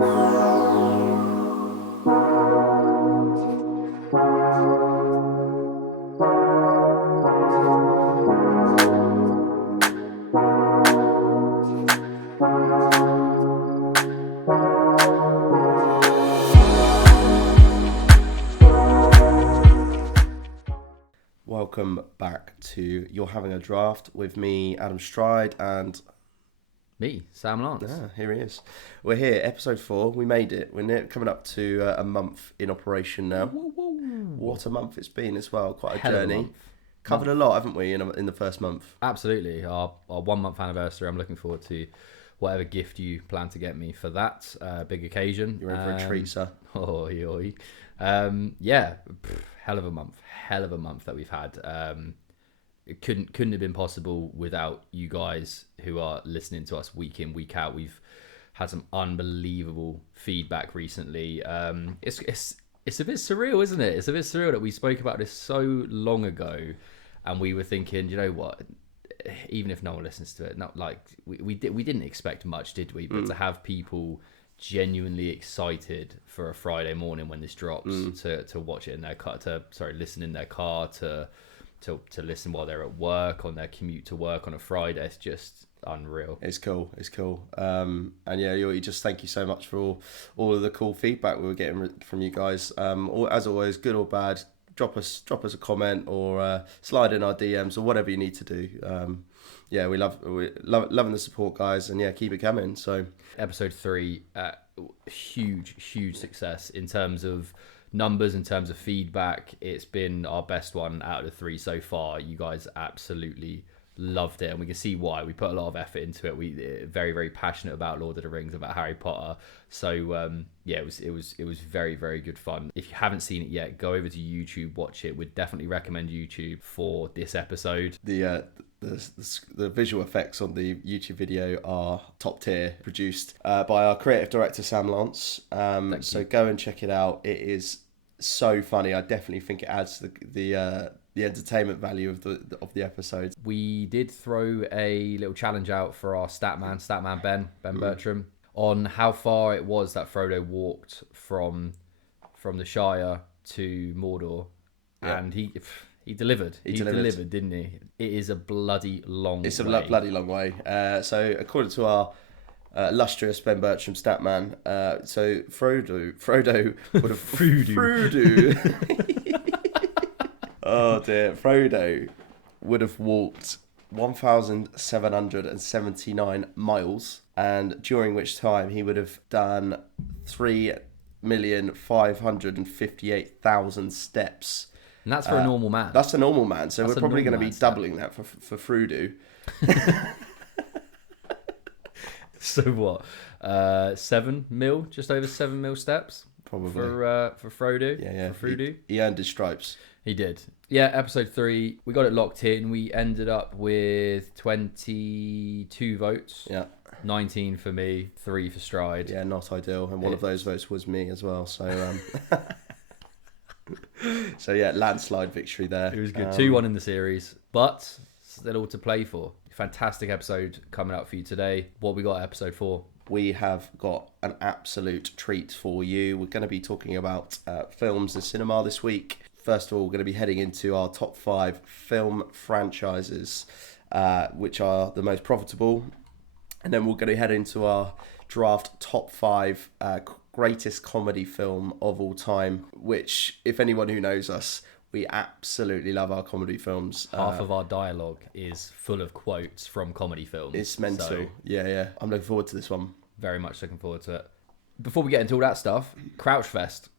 Welcome back to You're Having a Draft with me, Adam Stride, and me, Sam Lance. Yeah, here he is. We're here, episode 4. We made it. We're coming up to a month in operation now. What a month it's been as well. Quite a journey. Covered a lot, haven't we, in the first month? Absolutely. Our 1 month anniversary. I'm looking forward to whatever gift you plan to get me for that big occasion. You're in for a treat, sir. Yeah, hell of a month that we've had. It couldn't have been possible without you guys who are listening to us week in, week out. We've had some unbelievable feedback recently. It's a bit surreal, isn't it? It's a bit surreal that we spoke about this so long ago, and we were thinking, you know what? Even if no one listens to it, not like we didn't expect much, did we? But to have people genuinely excited for a Friday morning when this drops to watch it in their car, listen in their car, to listen while they're at work, on their commute to work on a Friday. It's just unreal. It's cool. And yeah, you just thank you so much for all of the cool feedback we were getting from you guys. As always, good or bad, drop us a comment or slide in our DMs or whatever you need to do. Yeah, we loving the support, guys, and yeah, keep it coming. So episode 3, huge success in terms of numbers, in terms of feedback. It's been our best one out of the 3 so far. You guys absolutely loved it, and we can see why. We put a lot of effort into it. We very passionate about Lord of the Rings, about Harry Potter. So yeah, it was very good fun. If you haven't seen it yet, go over to YouTube, watch it. We'd definitely recommend YouTube for this episode. The visual effects on the YouTube video are top tier, produced by our creative director Sam Lance. So go and check it out. It is so funny. I definitely think it adds to the entertainment value of the episodes. We did throw a little challenge out for our statman Ben Bertram, on how far it was that Frodo walked from the Shire to Mordor, and he delivered. He delivered, didn't he? It is a bloody long way. It's a bloody long way. So according to our illustrious Ben Bertram statman, so Frodo would have Frodo. Oh dear, Frodo would have walked 1,779 miles, and during which time he would have done 3,558,000 steps. And that's for a normal man. That's a normal man. So we're probably going to be doubling that for Frodo. So what? 7 mil, just over 7 mil steps. Probably for Frodo. Yeah. For Frodo. He earned his stripes. He did. Yeah, episode 3, we got it locked in. We ended up with 22 votes. Yeah. 19 for me, 3 for Stride. Yeah, not ideal. And one of those votes was me as well. So, so yeah, landslide victory there. It was good. 2-1 in the series, but still all to play for. Fantastic episode coming up for you today. What we got at episode 4? We have got an absolute treat for you. We're going to be talking about films and cinema this week. First of all, we're going to be heading into our top 5 film franchises, which are the most profitable. And then we're going to head into our draft top 5 greatest comedy film of all time, which, if anyone who knows us, we absolutely love our comedy films. Half of our dialogue is full of quotes from comedy films. It's mental. So, yeah. I'm looking forward to this one. Very much looking forward to it. Before we get into all that stuff, Crouchfest.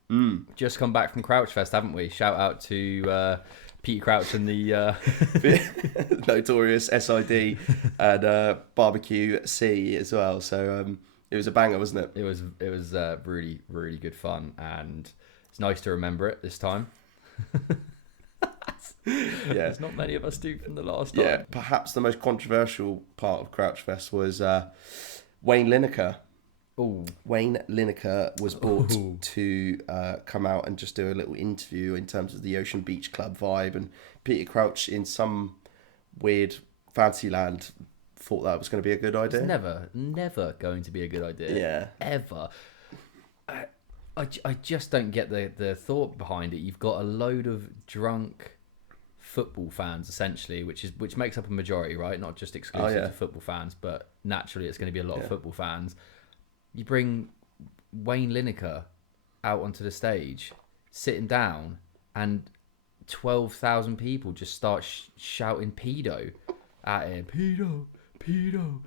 Just come back from Crouchfest, haven't we? Shout out to Peter Crouch and the notorious SID and Barbecue C as well. So it was a banger, wasn't it? It was really, really good fun, and it's nice to remember it this time. Yeah, there's not many of us do from the last time. Yeah, perhaps the most controversial part of Crouchfest was Wayne Lineker. Ooh. Wayne Lineker was brought to come out and just do a little interview in terms of the Ocean Beach Club vibe, and Peter Crouch, in some weird fantasy land, thought that was going to be a good idea. It's never going to be a good idea. Yeah. Ever. I just don't get the thought behind it. You've got a load of drunk football fans, essentially, which makes up a majority, right? Not just exclusive to football fans, but naturally it's going to be a lot of football fans. You bring Wayne Lineker out onto the stage, sitting down, and 12,000 people just start shouting pedo at him. Pedo.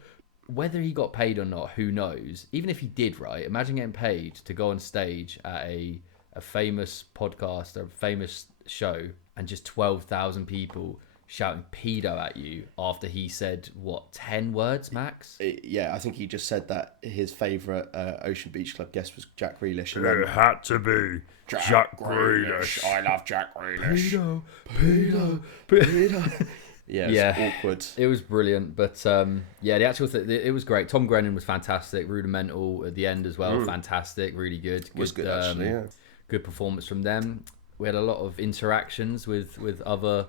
Whether he got paid or not, who knows? Even if he did, right? Imagine getting paid to go on stage at a famous podcast or a famous show and just 12,000 people shouting pedo at you after he said, 10 words max? Yeah, I think he just said that his favourite Ocean Beach Club guest was Jack Grealish. It had to be Jack Grealish. I love Jack Grealish. Pedo. Yeah, awkward. It was brilliant, but the actual it was great. Tom Grennan was fantastic. Rudimental at the end as well, fantastic, really good. Was good actually. Yeah. Good performance from them. We had a lot of interactions with other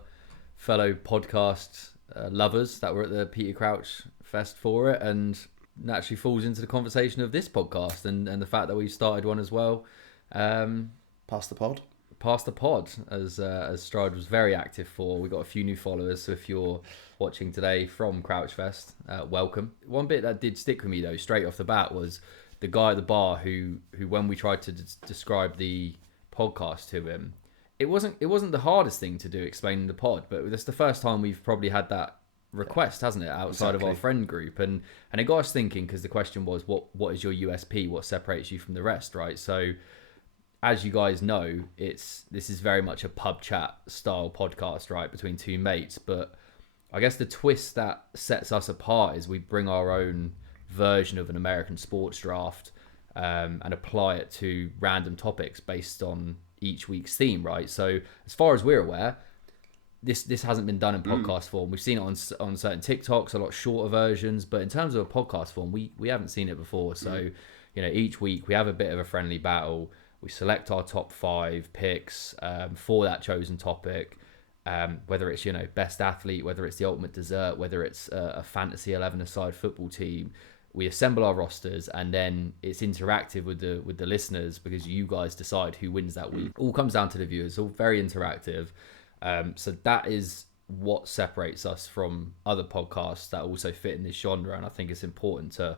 fellow podcast lovers that were at the Peter Crouch Fest for it, and naturally falls into the conversation of this podcast and the fact that we started one as well. Past the pod, as Stride was very active for. We got a few new followers, so if you're watching today from Crouchfest, welcome. One bit that did stick with me though, straight off the bat, was the guy at the bar who when we tried to describe the podcast to him, it wasn't the hardest thing to do, explaining the pod, but that's the first time we've probably had that request, hasn't it, outside of our friend group, and it got us thinking, because the question was, what is your USP, what separates you from the rest, right? So as you guys know, this is very much a pub chat style podcast, right, between two mates, but I guess the twist that sets us apart is we bring our own version of an American sports draft and apply it to random topics based on each week's theme, right? So as far as we're aware, this hasn't been done in podcast form. We've seen it on certain TikToks, a lot shorter versions, but in terms of a podcast form, we haven't seen it before. So each week we have a bit of a friendly battle. We select our top 5 picks for that chosen topic, whether it's best athlete, whether it's the ultimate dessert, whether it's a fantasy 11-a-side football team. We assemble our rosters, and then it's interactive with the listeners, because you guys decide who wins that week. All comes down to the viewers. All very interactive. So that is what separates us from other podcasts that also fit in this genre, and I think it's important to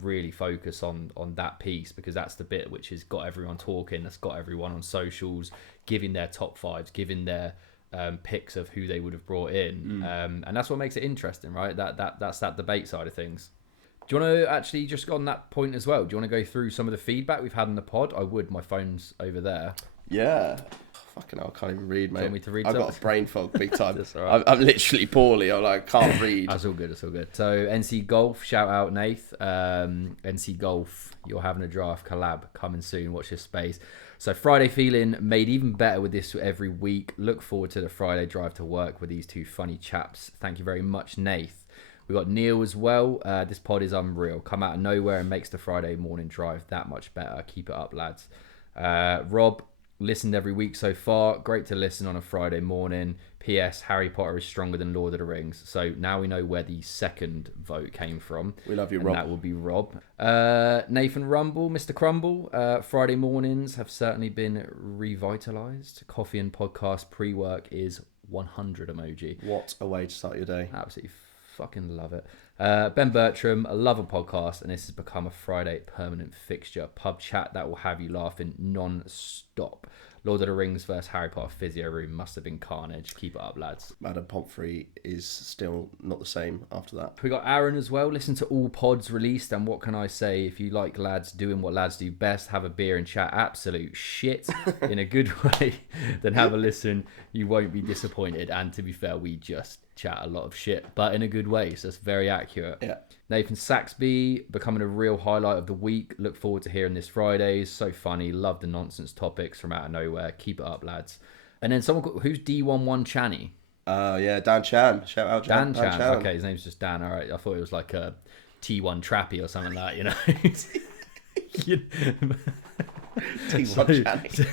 really focus on that piece, because that's the bit which has got everyone talking, that's got everyone on socials, giving their top 5s, giving their picks of who they would have brought in, and that's what makes it interesting, right? That's that debate side of things. Do you want to actually, just on that point as well, do you want to go through some of the feedback we've had in the pod? I would. My phone's over there. Yeah. Fucking hell, I can't even read, mate. Do you want me to read I've something? got a brain fog big time. That's all right. I'm literally poorly. I can't read. That's all good. It's all good. So NC Golf, shout out Nath. NC Golf, You're Having a Draft collab coming soon. Watch this space. So Friday feeling made even better with this every week. Look forward to the Friday drive to work with these two funny chaps. Thank you very much, Nath. We got Neil as well. This pod is unreal. Come out of nowhere and makes the Friday morning drive that much better. Keep it up, lads. Rob, listened every week so far. Great to listen on a Friday morning. P.S. Harry Potter is stronger than Lord of the Rings. So now we know where the second vote came from. We love you, and Rob. That will be Rob. Nathan Rumble, Mr. Crumble. Friday mornings have certainly been revitalised. Coffee and podcast pre-work is 100 emoji. What a way to start your day. Absolutely fucking love it. Ben Bertram, I love a podcast, and this has become a Friday permanent fixture. Pub chat that will have you laughing non-stop. Lord of the Rings versus Harry Potter physio room must have been carnage. Keep it up, lads. Madam Pomfrey is still not the same after that. We got Aaron as well. Listen to all pods released, and what can I say? If you like lads doing what lads do best, have a beer and chat absolute shit in a good way, then have a listen. You won't be disappointed. And to be fair, we just chat a lot of shit, but in a good way, so that's very accurate. Yeah. Nathan Saxby, becoming a real highlight of the week. Look forward to hearing this Fridays. So funny. Love the nonsense topics from out of nowhere. Keep it up, lads. And then someone called, who's D11 Channy? Yeah, Dan Chan. Shout out Dan Chan. Okay, his name's just Dan. All right. I thought it was like a T1 Trappy or something like that, you know. T1 Channy.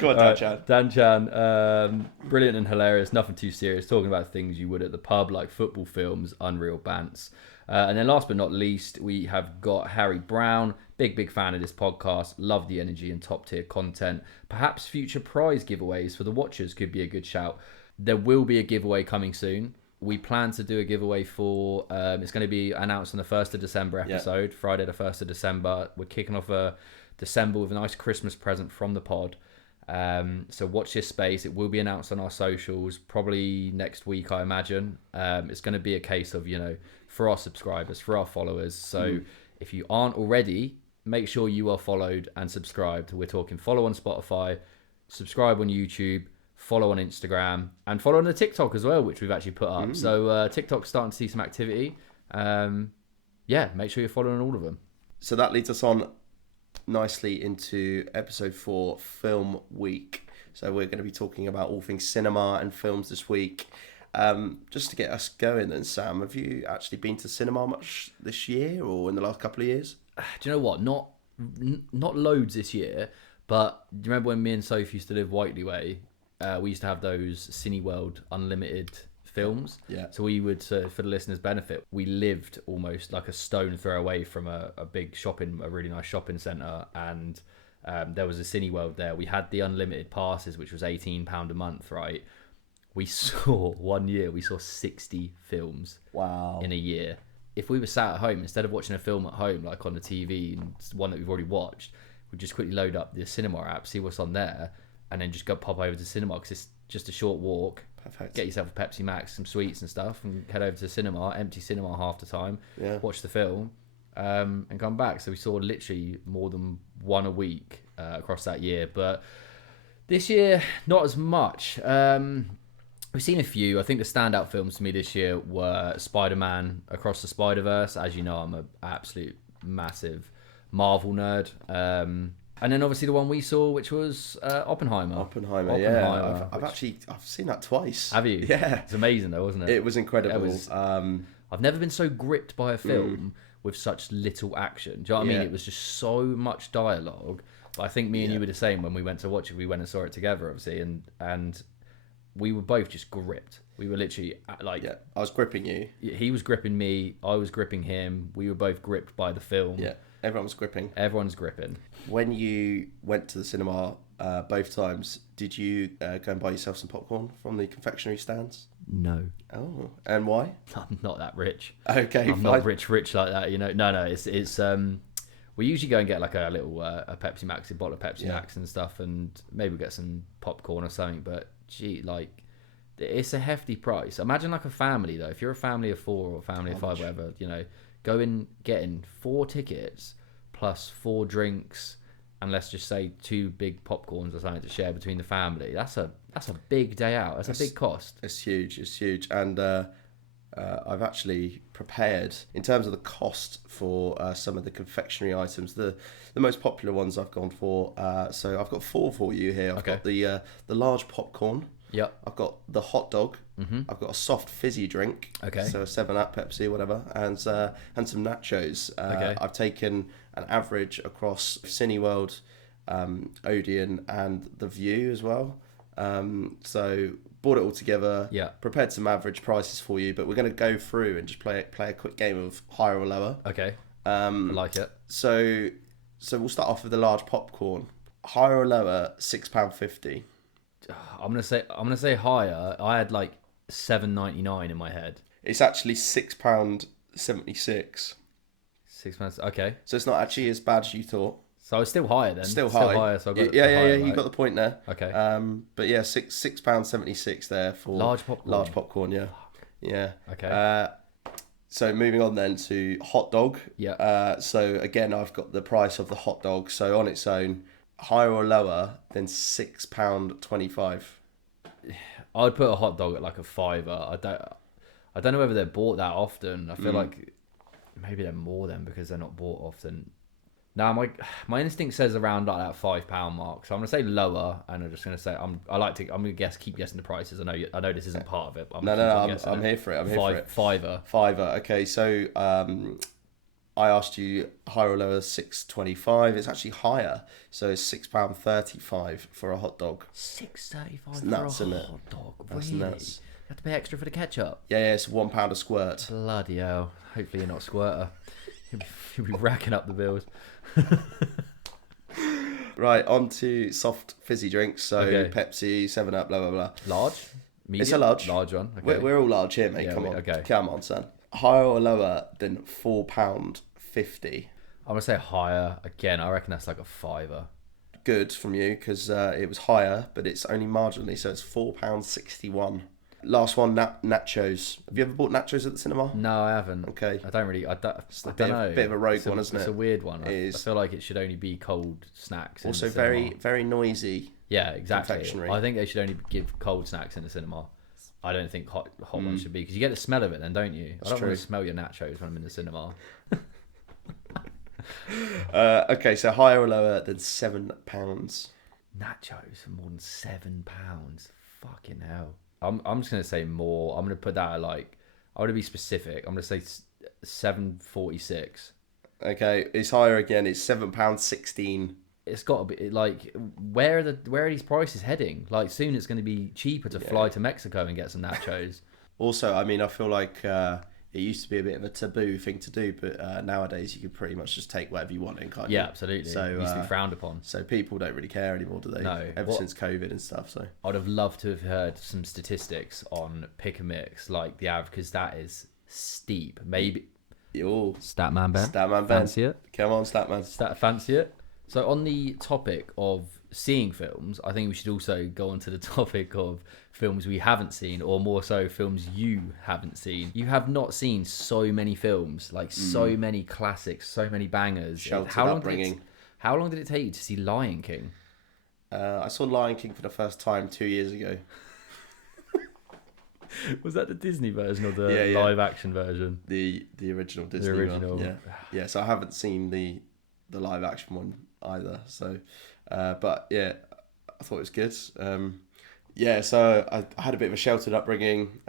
Go on, Dan Chan. Dan Chan, brilliant and hilarious. Nothing too serious. Talking about things you would at the pub, like football films, unreal bants. And then last but not least, we have got Harry Brown. Big fan of this podcast. Love the energy and top tier content. Perhaps future prize giveaways for the watchers could be a good shout. There will be a giveaway coming soon. We plan to do a giveaway for, it's going to be announced on the 1st of December episode, Friday the 1st of December. We're kicking off December with a nice Christmas present from the pod. So watch this space. It will be announced on our socials probably next week, I imagine. It's going to be a case of, for our subscribers, for our followers. So if you aren't already, make sure you are followed and subscribed. We're talking follow on Spotify, subscribe on YouTube, follow on Instagram, and follow on the TikTok as well, which we've actually put up. So TikTok's starting to see some activity. Make sure you're following all of them. So that leads us on nicely into episode 4, Film Week. So we're going to be talking about all things cinema and films this week. Just to get us going then, Sam, have you actually been to cinema much this year or in the last couple of years? Do you know what? Not loads this year, but do you remember when me and Soph used to live Whiteley Way? We used to have those Cineworld Unlimited films. Yeah. So we would, for the listeners' benefit, we lived almost like a stone throw away from a really nice shopping centre, and there was a Cineworld there. We had the unlimited passes, which was £18 a month, right? We saw 60 films. Wow. In a year. If we were sat at home, instead of watching a film at home, like on the TV, and one that we've already watched, we'd just quickly load up the cinema app, see what's on there, and then just go pop over to cinema because it's just a short walk. Perfect. Get yourself a Pepsi Max, some sweets and stuff, and head over to the cinema, empty cinema half the time, watch the film, and come back. So we saw literally more than one a week across that year. But this year, not as much. We've seen a few. I think the standout films to me this year were Spider-Man Across the Spider-Verse. As you know, I'm an absolute massive Marvel nerd. And then obviously the one we saw, which was Oppenheimer. Yeah. I've seen that twice. Have you? Yeah. It's amazing though, wasn't it? It was incredible. I've never been so gripped by a film with such little action. Do you know what I mean? It was just so much dialogue. But I think me and you were the same when we went to watch it. We went and saw it together, obviously, and we were both just gripped. We were literally like... Yeah, I was gripping you. He was gripping me. I was gripping him. We were both gripped by the film. Yeah, everyone was gripping. Everyone's gripping. When you went to the cinema both times, did you go and buy yourself some popcorn from the confectionery stands? No. Oh, and why? I'm not that rich. Okay, I'm not rich like that, No, it's... we usually go and get like a little a Pepsi Max, a bottle of Pepsi Max and stuff, and maybe get some popcorn or something, but... Gee, like, it's a hefty price. Imagine like a family though. If you're a family of 4 or a family of 5, whatever, going getting 4 tickets plus 4 drinks, and let's just say 2 big popcorns or something to share between the family. That's a big day out. That's a big cost. It's huge, and I've actually prepared in terms of the cost for some of the confectionery items. The most popular ones I've gone for. So I've got 4 for you here. I've got the large popcorn. Yep. I've got the hot dog. Mm-hmm. I've got a soft fizzy drink. Okay. So a 7-Up, Pepsi, whatever, and some nachos. I've taken an average across Cineworld, Odeon, and The View as well. So brought it all together. Yeah. Prepared some average prices for you, but we're going to go through and just play a quick game of higher or lower. Okay. I like it. So we'll start off with the large popcorn. Higher or lower, £6.50. I'm gonna say higher. I had like £7.99 in my head. It's actually £6.76. £6. Okay. So it's not actually as bad as you thought. So it's still higher then. Still higher. So I got yeah. right. You got the point there. Okay. But yeah, £6.76 there for large popcorn. Large popcorn, yeah. Yeah. Okay. So moving on then to hot dog. Yeah. So again, I've got the price of the hot dog. So on its own, higher or lower than £6.25. I'd put a hot dog at like a £5. I don't know whether they're bought that often. I feel like maybe they're more than because they're not bought often. Now my instinct says around like that £5 mark, so I'm gonna say lower, and I'm just gonna say I'm gonna keep guessing the prices. I know this isn't part of it. But I'm here for it. Fiver. Okay, so I asked you higher or lower, £6.25. It's actually higher, so it's £6.35 for a hot dog. £6.35 nuts, for a isn't it? hot dog. That's really? nuts. have to pay extra for the ketchup. Yeah, it's £1 a squirt. Bloody hell. Hopefully you're not a squirter. You'll be racking up the bills. Right, on to soft fizzy drinks. So Okay. Pepsi, 7-Up, blah, blah, blah. Large? Medium? It's a large. Large one. Okay. We're all large here, mate. Yeah, Come on. okay. Come on, son. Higher or lower than £4.50? I'm going to say higher. Again, I reckon that's like a fiver. Good from you, because it was higher, but it's only marginally, so it's £4.61. Last one, nachos. Have you ever bought nachos at the cinema? No, I haven't. Okay. I don't really. I don't know. Bit of a rogue one, isn't it? It's a weird one. I It feel like it should only be cold snacks. In Also the cinema. very, very noisy. Yeah, exactly. Confectionery. I think they should only give cold snacks in the cinema. I don't think hot ones should be, because you get the smell of it then, don't you? I don't want to smell your nachos when I'm in the cinema. Okay, so higher or lower than £7? Nachos for more than £7. Fucking hell. I'm just gonna say more. I'm gonna put that at like. I want to be specific. I'm gonna say £7.46. Okay, it's higher again. It's £7.16. It's got to be like, where are these prices heading? Like, soon it's going to be cheaper to fly to Mexico and get some nachos. Also, I mean, I feel like it used to be a bit of a taboo thing to do, but nowadays you can pretty much just take whatever you want in, can't you? Yeah, absolutely. So it used to be frowned upon. So people don't really care anymore, do they? No. Ever since COVID and stuff. So I'd have loved to have heard some statistics on pick and mix, like the average, because that is steep. Maybe. Oh, Statman Ben. Statman Ben. Fancy it? Come on, Statman. Fancy it? So on the topic of seeing films, I think we should also go on to the topic of films we haven't seen, or more so films you haven't seen. You have not seen so many films, like so many classics, so many bangers. Sheltered upbringing. How long did it take you to see Lion King? I saw Lion King for the first time 2 years ago. Was that the Disney version or the live action version? The original Disney one. original. Yeah. So I haven't seen the live action one either. So, but yeah, I thought it was good. So I had a bit of a sheltered upbringing.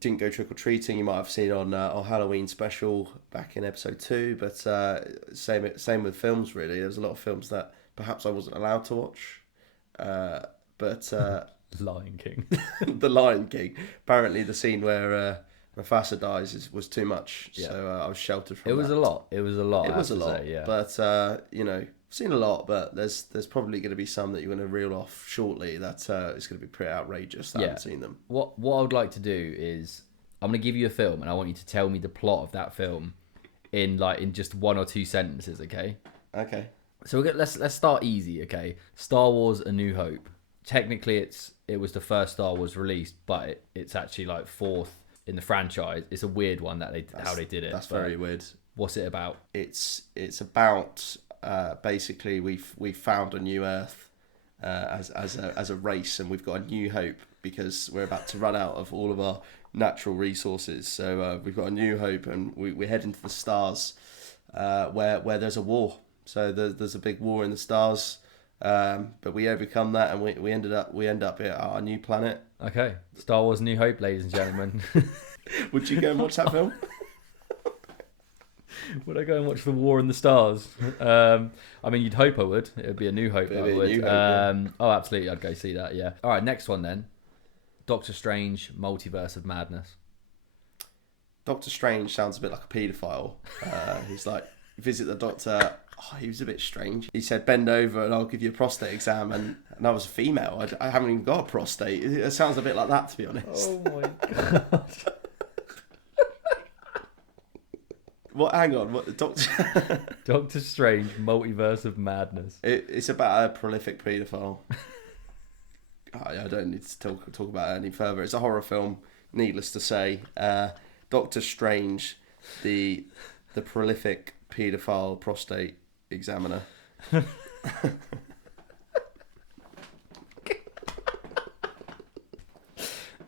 Didn't go trick or treating. You might have seen on our Halloween special back in episode 2. But same with films. Really, there was a lot of films that perhaps I wasn't allowed to watch. Lion King. The Lion King. Apparently, the scene where Mufasa dies was too much. Yeah. So I was sheltered from. It was a lot. It was a lot. Yeah. But I've seen a lot. But there's probably going to be some that you're going to reel off shortly. That it's going to be pretty outrageous. I haven't seen them. What I would like to do is I'm going to give you a film, and I want you to tell me the plot of that film in just 1 or 2 sentences. Okay. Okay. So let's start easy. Okay. Star Wars: A New Hope. Technically, it was the first Star Wars released, but it's actually like 4th in the franchise. It's a weird one how they did it. That's very weird. What's it about? It's about basically we've found a new Earth as a race, and we've got a new hope because we're about to run out of all of our natural resources. So we've got a new hope, and we head into the stars where there's a war. So there's a big war in the stars. But we overcome that, and we end up at our new planet. Okay, Star Wars: New Hope, ladies and gentlemen. Would you go and watch that film? Would I go and watch The War in the Stars? I mean, you'd hope I would. It would be a New Hope. Oh, absolutely, I'd go see that. Yeah. All right, next one then. Doctor Strange: Multiverse of Madness. Doctor Strange sounds a bit like a paedophile. He's like, visit the doctor. Oh, he was a bit strange. He said, bend over and I'll give you a prostate exam. And I was a female. I haven't even got a prostate. It sounds a bit like that, to be honest. Oh, my God. What? Hang on. What? Doctor Strange, Multiverse of Madness. It's about a prolific paedophile. I don't need to talk about it any further. It's a horror film, needless to say. Doctor Strange, the prolific paedophile prostate examiner.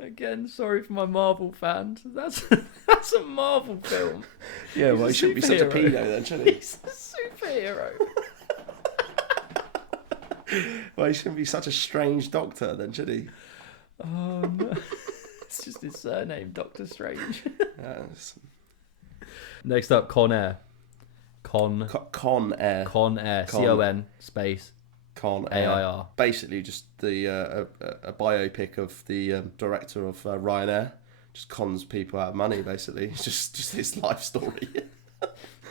Again, sorry for my Marvel fans. That's a Marvel film. Yeah, well, he shouldn't be such a pedo then, should he? He's a superhero. Well, he shouldn't be such a strange doctor then, should he? Oh no. It's just his surname, Doctor Strange. Yes. Next up, Con Air. Con Air. Con Air. C-O-N space Con AIR. Basically, just the a biopic of the director of Ryanair. Just cons people out of money. Basically, it's just his life story.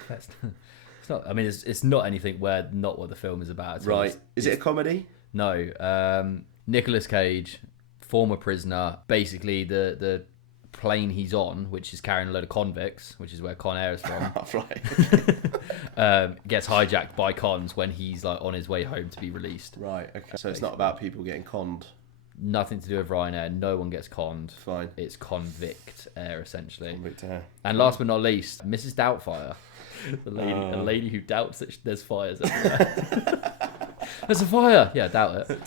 It's not. I mean, it's not anything where not what the film is about. Right? Is it a comedy? No. Nicolas Cage, former prisoner. Basically, the plane he's on, which is carrying a load of convicts, which is where Con Air is from, Right. gets hijacked by cons when he's like on his way home to be released. Right. Okay. So it's not about people getting conned. Nothing to do with Ryanair. No one gets conned. Fine. It's convict air essentially. Convict air. And last but not least, Mrs. Doubtfire, a lady who doubts that there's fires everywhere. There's a fire. Yeah, doubt it.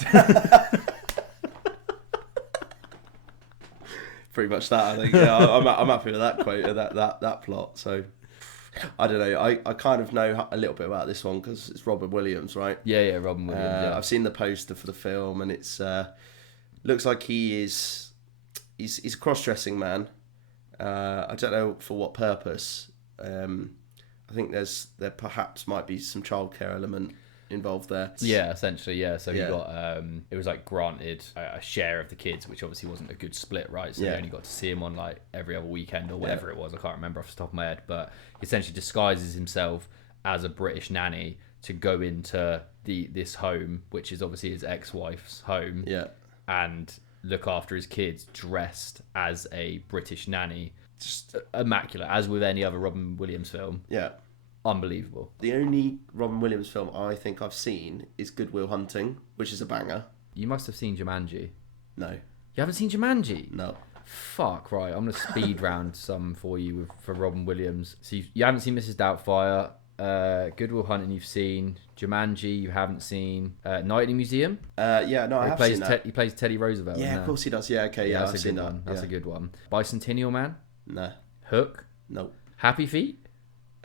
Pretty much that, I think. Yeah, I'm happy with that quote, that plot. So, I don't know. I kind of know a little bit about this one because it's Robin Williams, right? Yeah, Robin Williams. Yeah. I've seen the poster for the film, and it's looks like he's a cross-dressing man. I don't know for what purpose. I think there perhaps might be some childcare element involved there. Yeah, essentially, yeah. So he got it was like granted a share of the kids, which obviously wasn't a good split, right? So they only got to see him on like every other weekend or whatever it was. I can't remember off the top of my head, but he essentially disguises himself as a British nanny to go into this home, which is obviously his ex-wife's home, and look after his kids dressed as a British nanny. Just immaculate, as with any other Robin Williams film. Yeah. Unbelievable. The only Robin Williams film I think I've seen is Good Will Hunting, which is a banger. You must have seen Jumanji. No. You haven't seen Jumanji? No. Fuck, right. I'm going to speed round some for you for Robin Williams. So you haven't seen Mrs. Doubtfire. Good Will Hunting you've seen. Jumanji you haven't seen. Night in the Museum. I have seen that. He plays Teddy Roosevelt. Yeah, of course he does. Yeah, okay, yeah, that's I've a seen good that. one. That's a good one. Bicentennial Man. No. Hook. No. Happy Feet.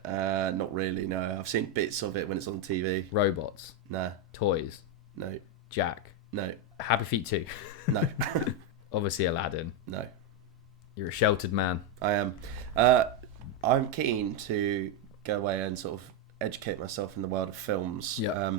Not really. No, I've seen bits of it when it's on TV. Robots. No. Toys. No. Jack. No. Happy Feet 2. No. Obviously Aladdin. No. You're a sheltered man. I am. I'm keen to go away and sort of educate myself in the world of films. Yeah.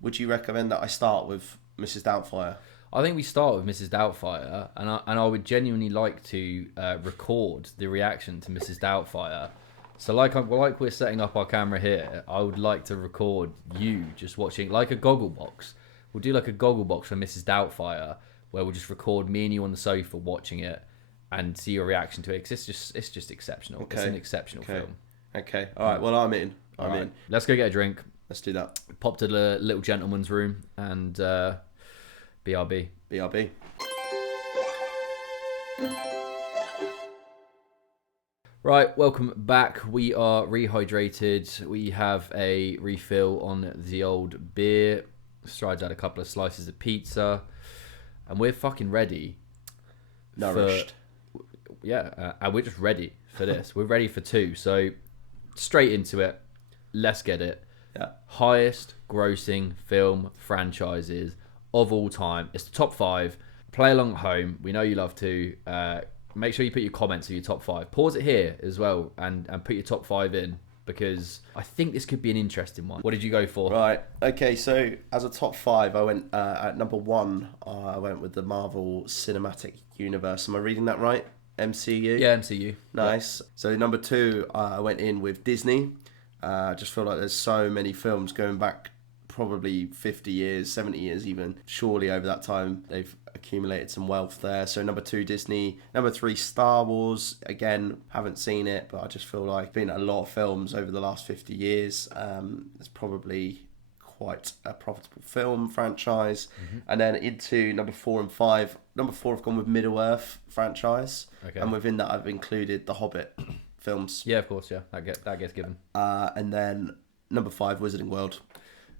Would you recommend that I start with Mrs. Doubtfire? I think we start with Mrs. Doubtfire, and I would genuinely like to record the reaction to Mrs. Doubtfire. So like we're setting up our camera here, I would like to record you just watching, like a goggle box. We'll do like a goggle box for Mrs. Doubtfire, where we'll just record me and you on the sofa watching it and see your reaction to it, because it's just exceptional. Okay. It's an exceptional film. Okay. All right. Well, I'm in. I'm in. Let's go get a drink. Let's do that. Pop to the little gentleman's room and BRB. BRB. Right, welcome back. We are rehydrated. We have a refill on the old beer. Strides out a couple of slices of pizza. And we're fucking ready. Nourished. And we're just ready for this. We're ready for 2. So, straight into it. Let's get it. Yeah. Highest grossing film franchises of all time. It's the top 5. Play along at home. We know you love to. Make sure you put your comments of your top 5. Pause it here as well and put your top 5 in, because I think this could be an interesting one. What did you go for? Right. Okay, so as a top 5, I went at number 1, I went with the Marvel Cinematic Universe. Am I reading that right? MCU? Yeah, MCU. Nice. Yeah. So number 2, I went in with Disney. I just feel like there's so many films going back probably 50 years, 70 years even. Surely over that time they've accumulated some wealth there. So number 2, Disney. Number 3, Star Wars. Again, haven't seen it, but I just feel like been a lot of films over the last 50 years. It's probably quite a profitable film franchise. Mm-hmm. And then into number 4 and 5. Number 4, I've gone with Middle-earth franchise. Okay. And within that, I've included the Hobbit films. Yeah, of course, yeah. That gets given. And then number 5, Wizarding World.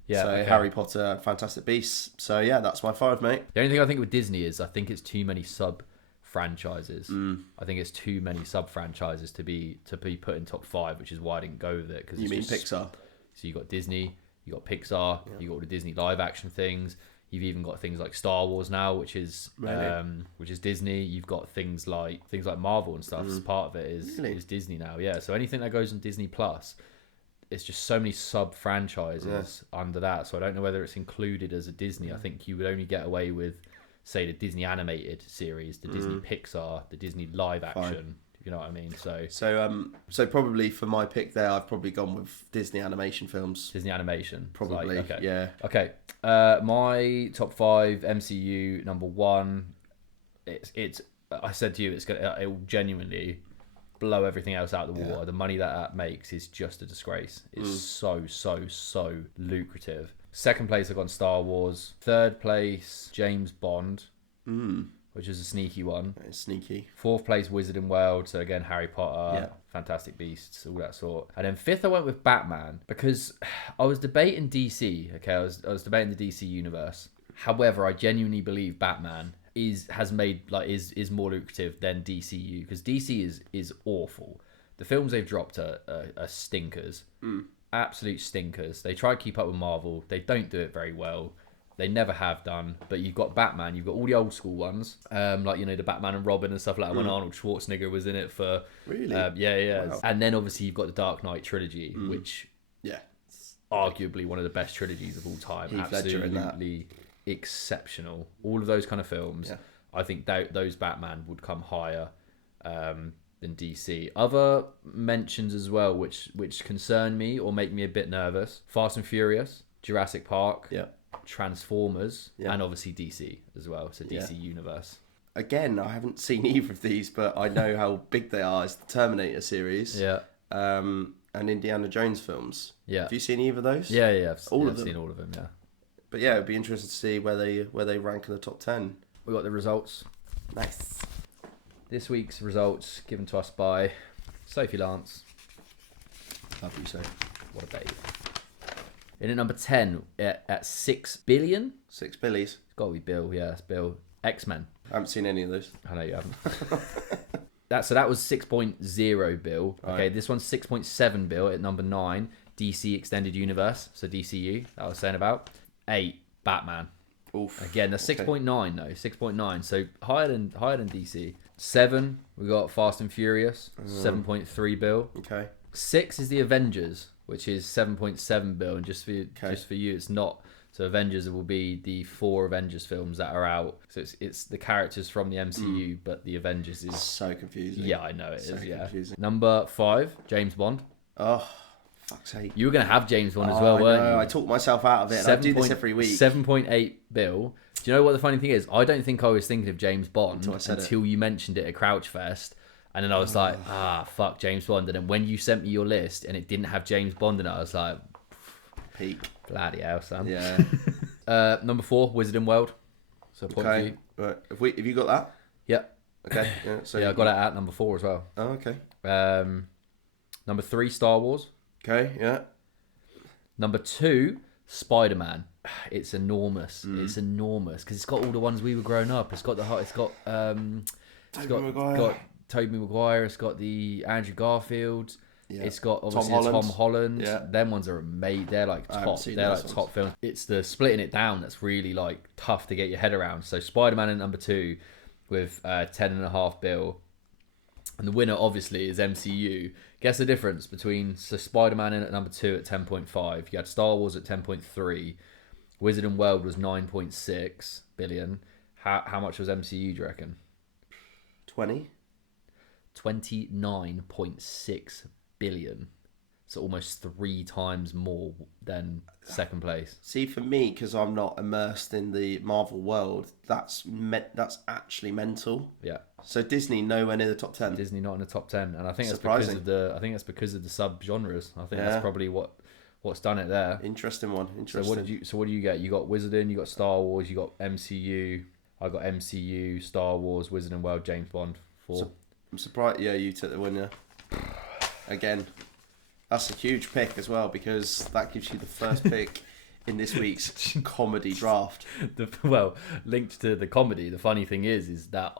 Yeah, so okay. Harry Potter, Fantastic Beasts. So yeah, that's my 5, mate. The only thing I think with Disney is I think it's too many sub-franchises. I think it's too many sub-franchises to be put in top 5, which is why I didn't go with it. Cause you mean Pixar? So you got Disney, you got Pixar, you got all the Disney live-action things. You've even got things like Star Wars now, which is Disney. You've got things like Marvel and stuff. As part of it is Disney now. Yeah. So anything that goes on Disney Plus, it's just so many sub franchises under that. So I don't know whether it's included as a Disney. I think you would only get away with, say, the Disney animated series, the Disney Pixar, the Disney live action. You know what I mean? So probably for my pick there, I've probably gone with Disney animation films. Disney animation, Probably, okay. yeah. Okay, my top 5 MCU number 1. It's. I said to you, it will genuinely blow everything else out of the water. The money that makes is just a disgrace. It's so lucrative. Second place, I've gone Star Wars. Third place, James Bond. Which is a sneaky one. It's sneaky. Fourth place, Wizard and World. So again, Harry Potter, Fantastic Beasts, all that sort. And then fifth, I went with Batman because I was debating DC. Okay, I was debating the DC universe. However, I genuinely believe Batman is more lucrative than DCU because DC is awful. The films they've dropped are stinkers, absolute stinkers. They try to keep up with Marvel. They don't do it very well. They never have done. But you've got Batman. You've got all the old school ones, like the Batman and Robin and stuff like that. When Arnold Schwarzenegger was in it for really, Wow. And then obviously you've got the Dark Knight trilogy, which arguably one of the best trilogies of all time. Heath Ledger in that. Absolutely exceptional. All of those kind of films. I think those Batman would come higher than DC. Other mentions as well, which concern me or make me a bit nervous: Fast and Furious, Jurassic Park. Transformers, and obviously DC as well. So DC Universe. Again, I haven't seen either of these, but I know how big they are. It's the Terminator series. And Indiana Jones films. Have you seen either of those? I've seen all of them. But yeah, it'd be interesting to see where they rank in the top 10. We got the results. Nice. This week's results given to us by Sophie Lance. Love you, Sophie. What a babe. In at number 10 at 6 billion. 6 billies. It's got to be Bill. Yeah, that's Bill. X-Men. I haven't seen any of those. I know you haven't. That was 6.0 Bill. Okay, right. This one's 6.7 Bill at number 9. DC Extended Universe. So DCU, that I was saying about. 8 Batman. Oof. Again, that's 6.9 though. 6.9. So higher than DC. 7, we got Fast and Furious. 7.3 Bill. Okay. 6 is the Avengers, which is 7.7 Bill, and just for you, it's not. So Avengers will be the 4 Avengers films that are out. So it's the characters from the MCU, but the Avengers is so confusing. Yeah, I know it is. Yeah. Confusing. Number 5, James Bond. Oh, fuck's sake! You were gonna have James Bond as well, weren't you? I talked myself out of it. And I do this every week. 7.8 Bill. Do you know what the funny thing is? I don't think I was thinking of James Bond until you mentioned it at Crouchfest. And then I was like, fuck, James Bond. And then when you sent me your list and it didn't have James Bond in it, I was like, peak. Bloody hell, son. Yeah. Number 4, Wizard and World. So point for you. Right. Have you got that? Yep. Okay. Yeah, so I got it at number 4 as well. Oh, okay. Number 3, Star Wars. Okay, yeah. Number 2, Spider-Man. It's enormous. It's enormous because it's got all the ones we were growing up. It's got Tobey Maguire. It's got the Andrew Garfield. Yeah. It's got obviously Tom Holland. Yeah. Them ones are amazing. They're like top. They're like top films. It's the splitting it down that's really like tough to get your head around. So Spider-Man at number 2 with 10.5 Bill, and the winner obviously is MCU. Guess the difference between Spider-Man in at number 2 at 10.5. You had Star Wars at 10.3. Wizard and World was 9.6 billion. How much was MCU, do you reckon? 20. 29.6 billion. So almost 3 times more than second place. See, for me, because I'm not immersed in the Marvel world, that's actually mental. Yeah. So Disney nowhere near the top 10. Disney not in the top 10, and I think surprising. that's because of the sub genres. I think that's probably what's done it there. Interesting one. So what do you get? You got Wizarding, you got Star Wars, you got MCU. I got MCU, Star Wars, Wizard and World, James Bond. 4. I'm surprised. Yeah, you took the winner again. That's a huge pick as well because that gives you the first pick in this week's comedy draft. Linked to the comedy, the funny thing is that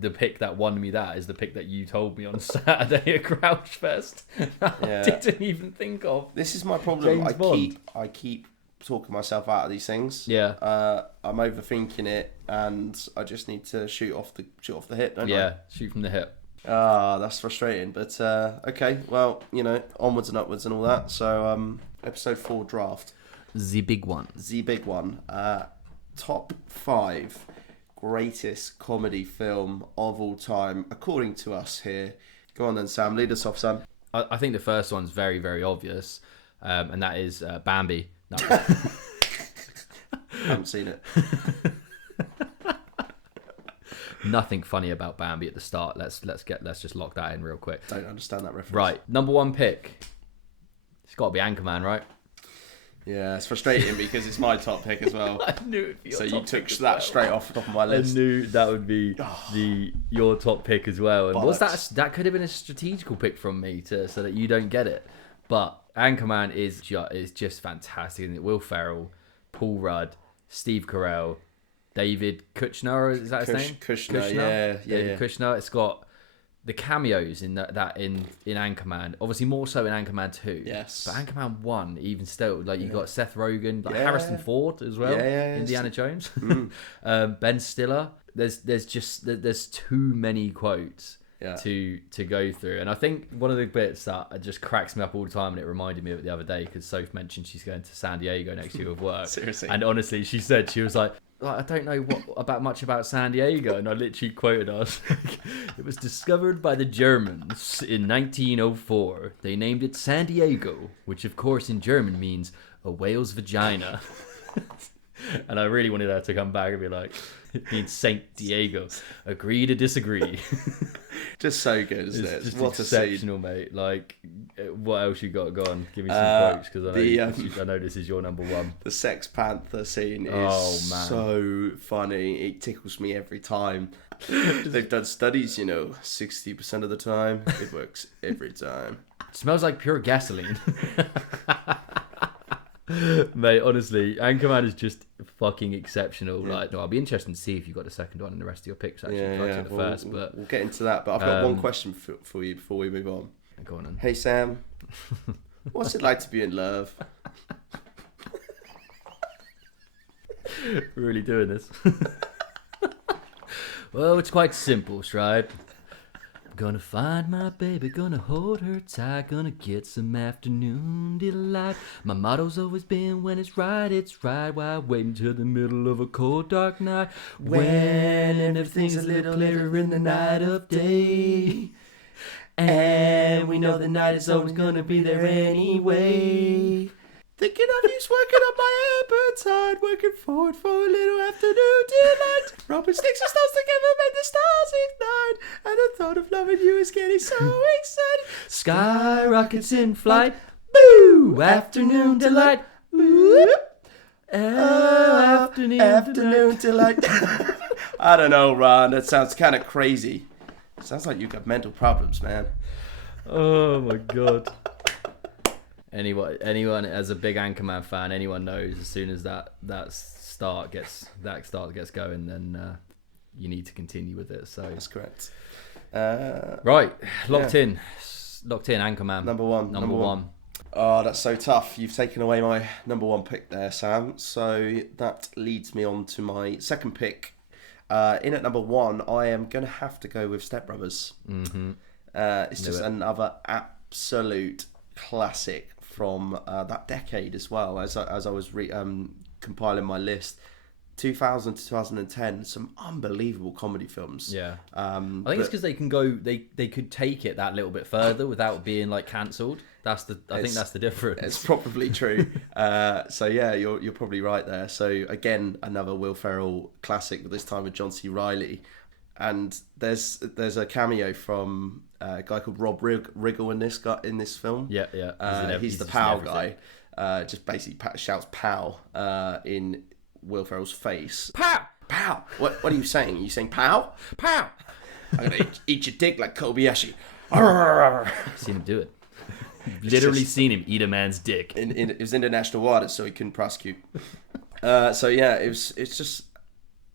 the pick that won me that is the pick that you told me on Saturday at Crouchfest. I didn't even think of. This is my problem. James Bond. I keep talking myself out of these things. Yeah. I'm overthinking it, and I just need to shoot off the hip. Don't I? Yeah, shoot from the hip. That's frustrating. But okay, well, onwards and upwards and all that. So episode 4 draft. The big one. The big one. Top 5 greatest comedy film of all time, according to us here. Go on then, Sam. Lead us off, Sam. I think the first one's very, very obvious, and that is Bambi. No. Haven't seen it. Nothing funny about Bambi at the start. Let's just lock that in real quick. Don't understand that reference. Right, number 1 pick. It's got to be Anchorman, right? Yeah, it's frustrating because it's my top pick as well. I knew it'd be your so top you took pick that straight off the top of my I list. knew that would be your top pick as well. And was Bollocks. that could have been a strategical pick from me so that you don't get it. But Anchorman is just fantastic, isn't it? Will Ferrell, Paul Rudd, Steve Carell, David Kushner, is that his name? Kushner, yeah. David Kushner. It's got the cameos in that in Anchorman. Obviously more so in Anchorman 2. Yes. But Anchorman 1, even still, like you got Seth Rogen, like Yeah. Harrison Ford as well. Indiana Jones. Ben Stiller. There's too many quotes to go through. And I think one of the bits that just cracks me up all the time, and it reminded me of it the other day because Soph mentioned she's going to San Diego next year with work. Seriously. And honestly, she was like, I don't know much about San Diego, and I literally quoted us. It was discovered by the Germans in 1904. They named it San Diego, which of course in German means a whale's vagina. And I really wanted her to come back and be like, it means Saint Diego. Agree to disagree. Just so good, isn't it? Just What exceptional, mate. Like, what else you got? Go on, give me some quotes because I know this is your number 1. The Sex Panther scene is so funny. It tickles me every time. They've done studies, 60% of the time it works every time. It smells like pure gasoline. Mate, honestly, Anchorman is just fucking exceptional. Yeah. Like, no, I'll be interested to see if you got the second one and the rest of your picks. Actually, I took the first, but we'll get into that. But I've got one question for you before we move on. Go on then. Hey Sam, what's it like to be in love? Really doing this. Well, it's quite simple, Stripe. Gonna find my baby, gonna hold her tight, gonna get some afternoon delight. My motto's always been when it's right, why wait until the middle of a cold dark night when everything's a little clearer in the night of day. And we know the night is always gonna be there anyway. Thinking of you's working up my appetite, working forward for a little afternoon delight. Rubbing sticks and stones together made the stars ignite, and the thought of loving you is getting so excited. Sky rockets in flight, boo! Afternoon delight, boo! Afternoon delight. I don't know, Ron. That sounds kind of crazy. Sounds like you've got mental problems, man. Oh my god. Anyone as a big Anchorman fan, anyone knows as soon as that start gets going, then you need to continue with it. So that's correct. Right, locked in, Anchorman. Number one. Oh, that's so tough. You've taken away my number 1 pick there, Sam. So that leads me on to my second pick. In at number 1, I am going to have to go with Step Brothers. Mm-hmm. It's just another absolute classic from that decade as well. As I was compiling my list, 2000 to 2010, some unbelievable comedy films. Yeah, I think it's because they can go. They could take it that little bit further without being like cancelled. I think that's the difference. It's probably true. So yeah, you're probably right there. So again, another Will Ferrell classic, but this time with John C. Reilly. And there's a cameo from a guy called Rob Riggle in this film. Yeah. He's the POW guy. Just basically shouts "pow" in Will Ferrell's face. Pow, pow. What are you saying? Are you saying pow, pow? I'm gonna eat your dick like Kobayashi. Seen him do it. Literally seen him eat a man's dick. It was international waters, so he couldn't prosecute. So yeah, it's just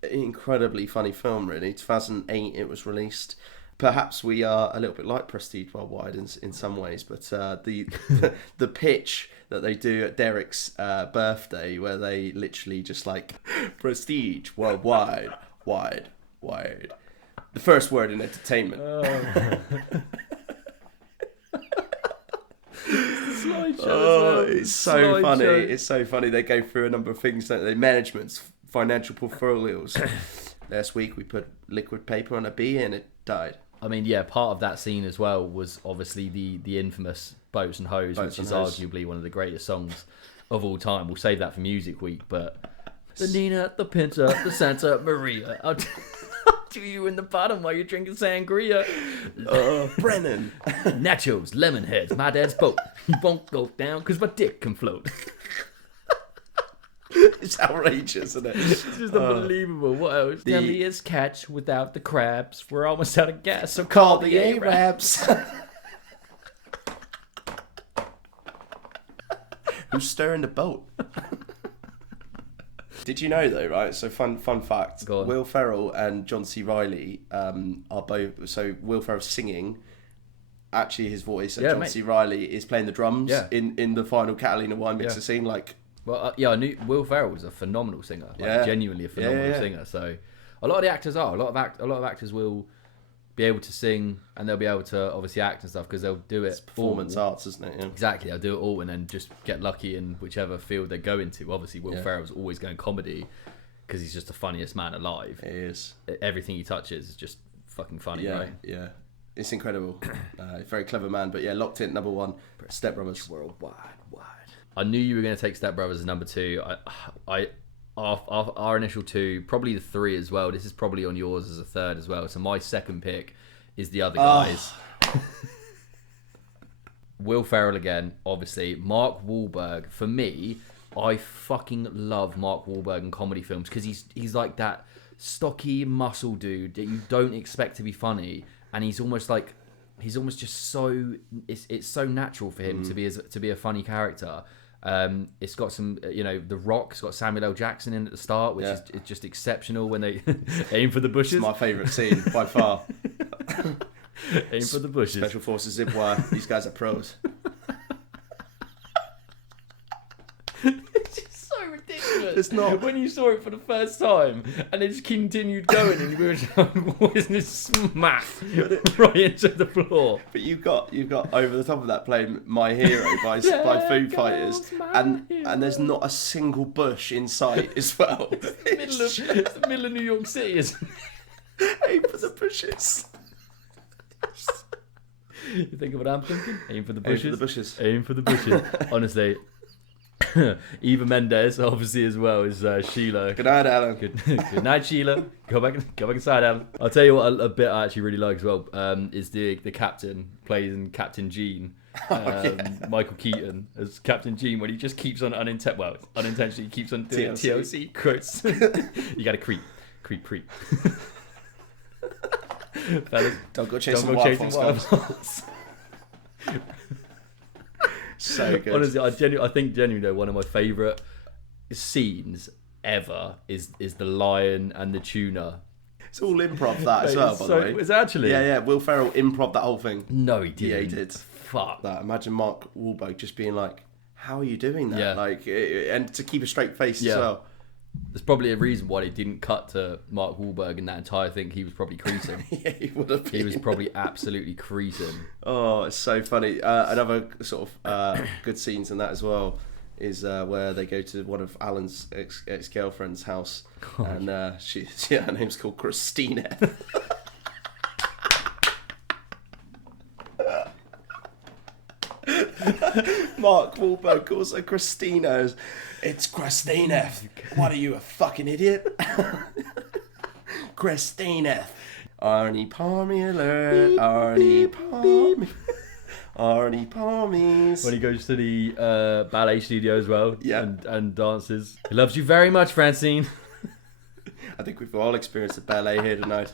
incredibly funny film, really. 2008 it was released. Perhaps we are a little bit like Prestige Worldwide in some ways, but the pitch that they do at Derek's birthday, where they literally just like Prestige Worldwide, wide. The first word in entertainment. It's so funny. It's so funny. They go through a number of things, don't they? Management's financial portfolios. Last week we put liquid paper on a bee and it died. I mean, yeah, part of that scene as well was obviously the infamous Boats and Hoes, which is arguably one of the greatest songs of all time. We'll save that for Music Week, but the Nina, the Pinta, the Santa Maria. I'll do you in the bottom while you're drinking sangria. Brennan. Nachos, lemon heads, my dad's boat. He won't go down because my dick can float. It's outrageous, isn't it? It's just unbelievable. What else? Tell me it's catch without the crabs. We're almost out of gas, so call the Arabs. Who's stirring the boat? Did you know though, right? So fun fact. Will Ferrell and John C. Reilly are both. So Will Ferrell's singing. Actually, his voice. And John C. Reilly is playing the drums in the final Catalina wine mixer scene. Like, well, I knew Will Ferrell was a phenomenal singer. Like, genuinely a phenomenal singer. So a lot of the actors are. A lot of actors will be able to sing and they'll be able to obviously act and stuff because they'll do it. It's performance arts, isn't it? Yeah. Exactly, they'll do it all and then just get lucky in whichever field they go into. Obviously, Will Ferrell's always going comedy because he's just the funniest man alive. He is. Everything he touches is just fucking funny, right? Yeah, it's incredible. Very clever man. But yeah, locked in number one. Step Brothers. Worldwide. I knew you were going to take Step Brothers as number two. Our initial two, probably the three as well. This is probably on yours as a third as well. So my second pick is The Other Guys. Will Ferrell again, obviously. Mark Wahlberg. For me, I fucking love Mark Wahlberg in comedy films because he's like that stocky muscle dude that you don't expect to be funny, and he's almost just so it's so natural for him to be a funny character. It's got some, The Rock's got Samuel L. Jackson in at the start, which is just exceptional when they aim for the bushes. It's my favourite scene by far. Aim for the bushes. Special Forces zip wire. These guys are pros. It's just so ridiculous. It's not. When you saw it for the first time and it just continued going and you were just like, what is this smack right into the floor? But you've got over the top of that playing My Hero by Foo Fighters, and there's not a single bush in sight as well. It's the middle of New York City, isn't it? Aim for the bushes. You think of what I'm thinking? Aim for the bushes. Aim for the bushes. Aim for the bushes. Honestly, Eva Mendes, obviously, as well as Sheila. Good night, Alan. Good night, Sheila. Go back inside, Alan. I'll tell you what, a bit I actually really like as well is the captain plays in Captain Gene. Michael Keaton as Captain Gene when he just keeps on unintentionally keeps on doing TLC quotes. You got to creep. Fellas, don't go chasing wildfires. So good. Honestly, I think genuinely one of my favourite scenes ever is the lion and the tuna. It's all improv that as well, by the way. Is it actually? Yeah. Will Ferrell improv that whole thing. No, he didn't. Yeah, he did. Fuck that. Imagine Mark Wahlberg just being like, "How are you doing that?" Yeah. Like, and to keep a straight face as well. There's probably a reason why they didn't cut to Mark Wahlberg in that entire thing. He was probably creasing. Yeah, he would have been. He was probably absolutely creasing. Oh, it's so funny. Another sort of good scenes in that as well is where they go to one of Alan's ex-girlfriend's house, and her name's called Christina. Mark Wahlberg calls her Christina. It's Christina. What are you, a fucking idiot? Christina. Arnie Palmy alert. Arnie Palmy. Arnie Palmies. When he goes to the ballet studio as well, yeah, and dances. He loves you very much, Francine. I think we've all experienced a ballet here tonight.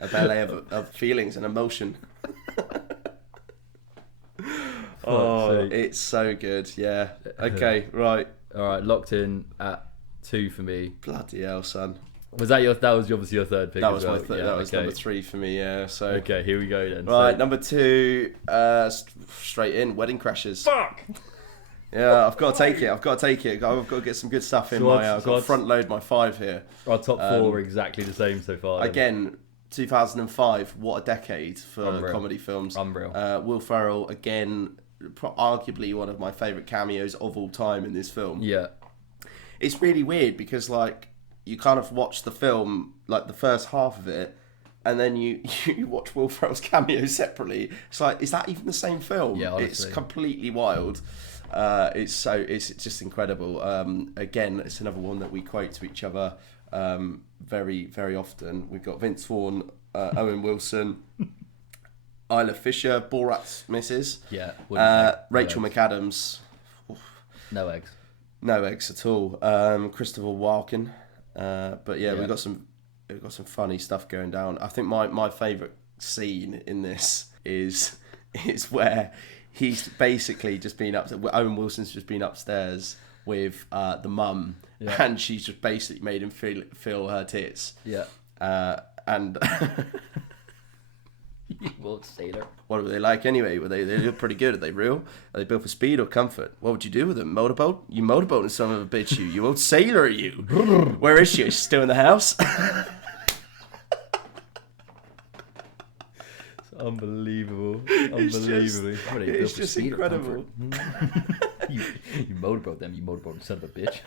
A ballet of feelings and emotion. Oh, it's so good. Yeah. Okay, right. All right, locked in at 2 for me. Bloody hell, son. Was that obviously your third pick? That was my third. Yeah, that was number 3 for me. Yeah. So. Okay, here we go then. Right, number 2. Straight in. Wedding Crashers. Fuck. Yeah, I've got to take it. I've got to get some good stuff in I've got to front load my 5 here. Our top 4 are exactly the same so far. Again, 2005, what a decade for Unreal. comedy films. Unreal. Will Ferrell, again, arguably one of my favourite cameos of all time in this film. Yeah. It's really weird because, like, you kind of watch the film, like, the first half of it, and then you watch Will Ferrell's cameo separately. It's like, is that even the same film? Yeah, honestly. It's completely wild. It's just incredible. Again, it's another one that we quote to each other very, very often. We've got Vince Vaughn, Owen Wilson, Isla Fisher, Borat's missus. Yeah. Rachel McAdams. No eggs. No eggs at all. Christopher Walken. But yeah, we've got some funny stuff going down. I think my favourite scene in this is where he's basically just been Owen Wilson's just been upstairs with the mum, and she's just basically made him feel her tits. Yeah. And You won't sailor. what were they like anyway? They look pretty good. Are they real? Are they built for speed or comfort? What would you do with them? Motorboat? You motorboating son of a bitch, you old sailor, you. Where is she? Is she still in the house? Unbelievable. It's just incredible. You motorboat them, you motorboat son of a bitch.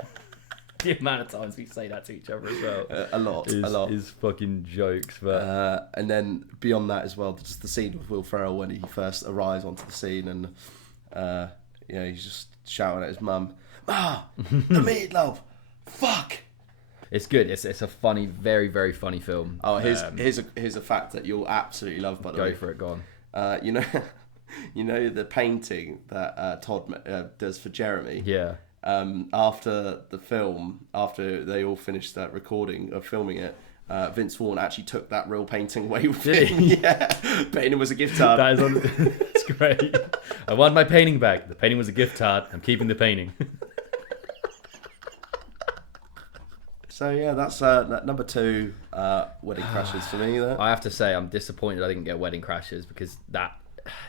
The amount of times we say that to each other as well. A lot. Is fucking jokes. But and then beyond that as well, just the scene with Will Ferrell when he first arrives onto the scene, and he's just shouting at his mum, "Ah, the meatloaf, fuck." it's good. It's a funny, very, very funny film. Oh, here's a fact that you'll absolutely love. By the way, Go for it. Go on. You know the painting that Todd does for Jeremy. Yeah. After the film, after they all finished that recording of filming it, Vince Vaughn actually took that real painting away with him. Yeah, painting was a gift card. That is it's great. I want my painting back. The painting was a gift card. I'm keeping the painting. So yeah, that's number 2, Wedding Crashers for me. There, I have to say, I'm disappointed I didn't get Wedding Crashers because that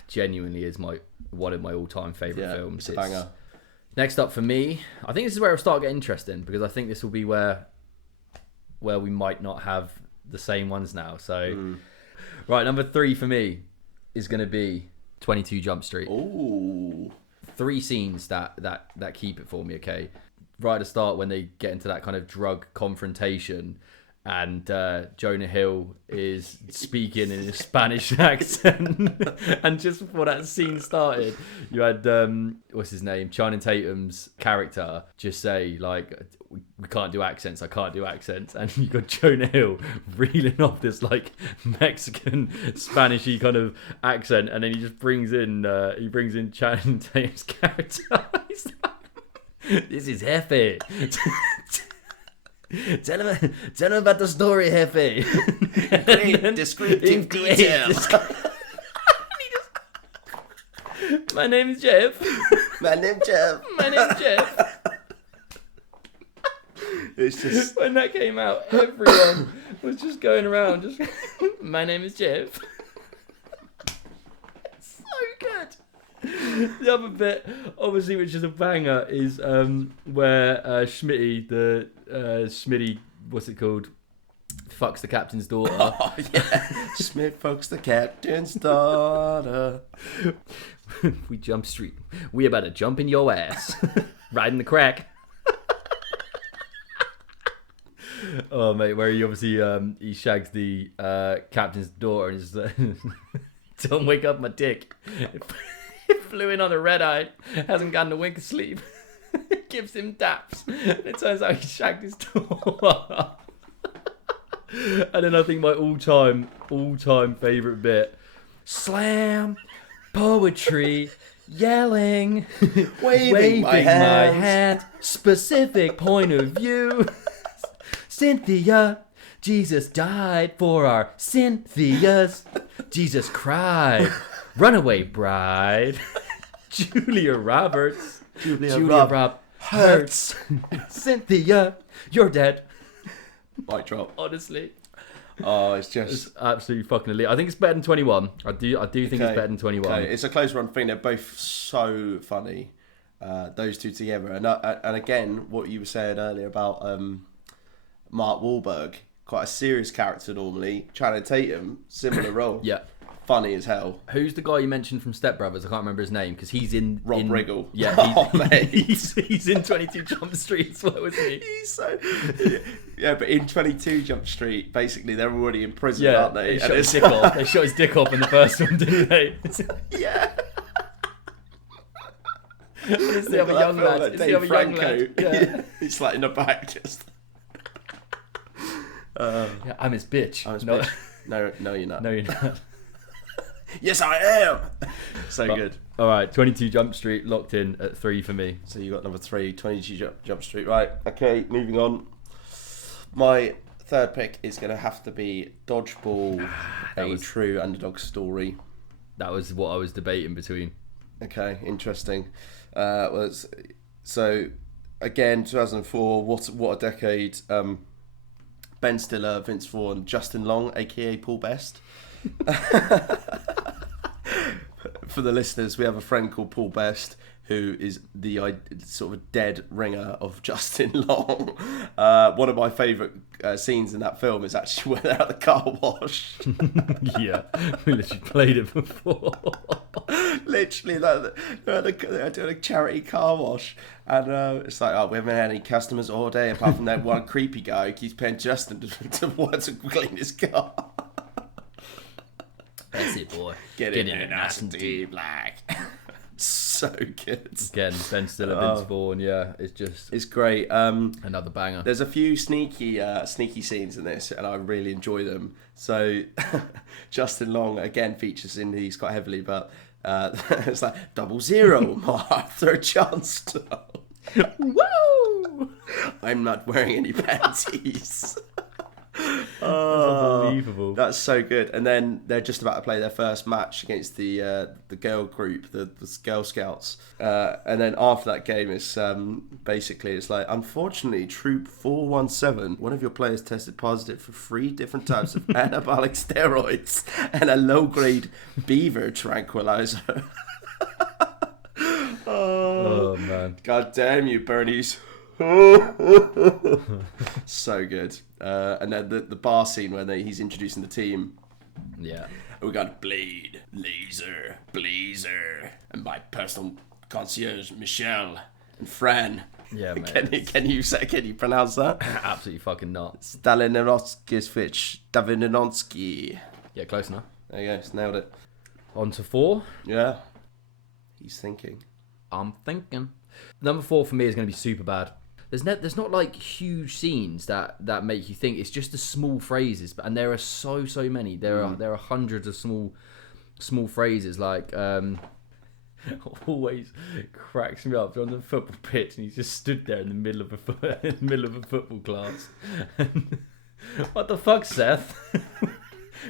genuinely is one of my all-time favourite films. It's a banger. Next up for me, I think this is where it'll start getting interesting because I think this will be where we might not have the same ones now. So, right, number 3 for me is going to be 22 Jump Street. Ooh. 3 scenes that keep it for me, okay? Right at the start when they get into that kind of drug confrontation and Jonah Hill is speaking in a Spanish accent. And just before that scene started, you had, what's his name? Channing Tatum's character just say, like, we can't do accents, I can't do accents. And you got Jonah Hill reeling off this, like, Mexican, Spanishy kind of accent. And then he just brings in Channing Tatum's character. He's like, this is Jefe. Tell him about the story, Jefe. Great descriptive details. My name is Jeff. My name's Jeff. My name is Jeff. It's just When that came out, everyone was just going around, just, my name is Jeff. So good. The other bit, obviously, which is a banger, is where Schmitty, Schmitty, what's it called? Fucks the captain's daughter. Oh, yeah. Smith fucks the captain's daughter. We jump street. We about to jump in your ass. Riding the crack. Oh, mate, where he obviously he shags the captain's daughter and just don't wake up my dick. It flew in on a red eye. Hasn't gotten a wink of sleep. Gives him daps. And it turns out he shagged his daughter. And then I think my all-time favourite bit. Slam. Poetry. Yelling. Waving my hand. Specific point of view. Cynthia. Jesus died for our Cynthias. Jesus cried. Runaway bride. Julia Roberts. Julia Rob hurts. Cynthia, you're dead. Mic drop. Honestly, Oh, it's just it's absolutely fucking elite. I think it's better than 21. I do think it's better than 21. Okay. It's a close run thing. They're both so funny, those two together. And again, what you were saying earlier about Mark Wahlberg, quite a serious character normally. Channing Tatum, similar role. Yeah. Funny as hell. Who's the guy you mentioned from Step Brothers? I can't remember his name because he's in Rob Riggle. Yeah, mate. he's in 22 Jump Street as well, isn't he? He's so... Yeah, but in 22 Jump Street, basically, they're already in prison, Yeah, aren't they? they shot his dick off. They shot his dick off in the first one, didn't they? Yeah. It's the other young lad. It's the other young lad. Yeah. He's like in the back, just... Yeah, I'm his bitch. I'm his No. bitch. No, you're not. No, you're not. Yes, I am. So good. All right, 22 Jump Street locked in at 3 for me. So you got number 3, 22 Jump Street. Right. Okay. Moving on. My third pick is going to have to be Dodgeball, true underdog story. That was what I was debating between. Okay. Interesting. So again, 2004. What a decade. Ben Stiller, Vince Vaughn, Justin Long, aka Paul Best. For the listeners, we have a friend called Paul Best who is the sort of dead ringer of Justin Long. One of my favourite scenes in that film is actually when they're at the car wash. Yeah, we literally played it before. Literally, they're doing a charity car wash, and it's like, oh, we haven't had any customers all day apart from that one creepy guy who keeps paying Justin to clean his car. That's it, boy. Get in there, nice and deep, like. So good. Again, Ben Stiller, Vince Vaughn, yeah, it's great. Another banger. There's a few sneaky scenes in this, and I really enjoy them. So, Justin Long again features in these quite heavily, but it's like 0-0, my third chance. Woo! I'm not wearing any panties. That's unbelievable. That's so good. And then they're just about to play their first match against the girl group, the Girl Scouts. And then after that game, it's basically it's like, unfortunately, Troop 417, one of your players tested positive for 3 different types of anabolic steroids and a low-grade beaver tranquilizer. Oh man! God damn you, Bernies. So good. And then the bar scene when he's introducing the team. Yeah. We got Blade, Laser, Blazer, and my personal concierge Michelle and Fran. Yeah, mate. Can you pronounce that? Absolutely fucking not. Davinonski. Yeah, close enough. There you go, it's nailed it. On to 4. Yeah. He's thinking. I'm thinking. Number 4 for me is going to be super bad. There's not like huge scenes that make you think. It's just the small phrases, and there are so many. There are hundreds of small phrases. Like always cracks me up. They're on the football pitch, and he's just stood there in the middle of a football class. And, what the fuck, Seth?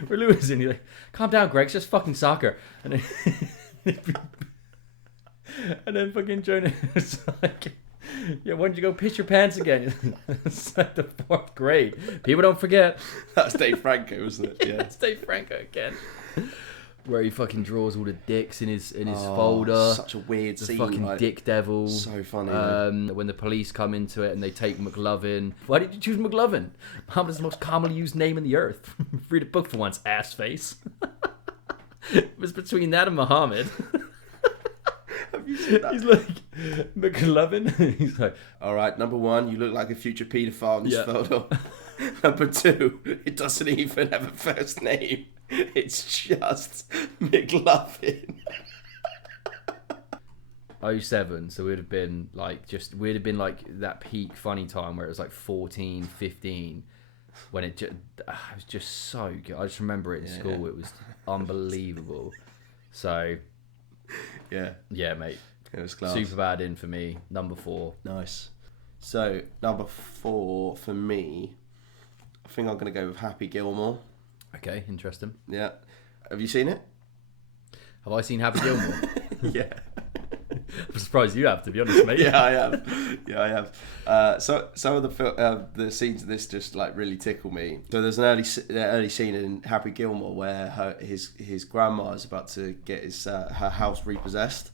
We're losing. He's like, calm down, Greg. It's just fucking soccer. And then fucking Jonah was like, yeah, when did you go piss your pants again? It's like the 4th grade. People don't forget. That's Dave Franco, wasn't it? Yeah, it's Dave Franco again. Where he fucking draws all the dicks in his folder. Such a weird scene. Fucking like, dick devil. So funny. When the police come into it and they take McLovin. Why did you choose McLovin? Muhammad is the most commonly used name in the earth. Read a book for once, ass face. It was between that and Muhammad. Have you seen that? He's like, McLovin. He's like, all right, number 1, you look like a future paedophile in this photo. Number 2, it doesn't even have a first name. It's just McLovin. 07, so we'd have been like that peak funny time where it was like 14, 15, when it was just so good. I just remember it in school. It was unbelievable. So yeah, mate. It was class. Super bad in for me. Number 4. Nice. So number 4 for me, I think I'm going to go with Happy Gilmore. Okay, interesting. Yeah. Have you seen it? Have I seen Happy Gilmore? Yeah. I'm surprised you have, to be honest, mate. Yeah, I have. So some of the scenes of this just like really tickle me. So there's an early scene in Happy Gilmore where his grandma is about to get her house repossessed,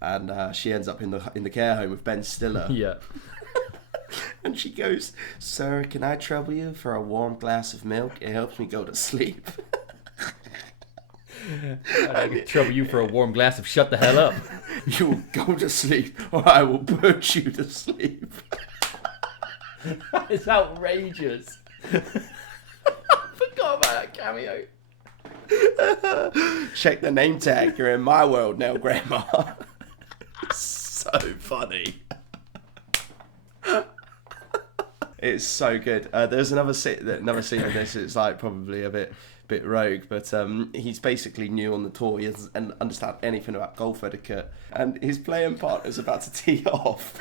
and she ends up in the care home with Ben Stiller. Yeah. And she goes, "Sir, can I trouble you for a warm glass of milk? It helps me go to sleep." I can trouble you for a warm glass of shut the hell up. "You will go to sleep, or I will put you to sleep." It's outrageous. I forgot about that cameo. "Check the name tag. You're in my world now, Grandma." So funny. It's so good. There's another scene in this. It's like probably a bit rogue, but he's basically new on the tour. He doesn't understand anything about golf etiquette, and his playing partner's about to tee off.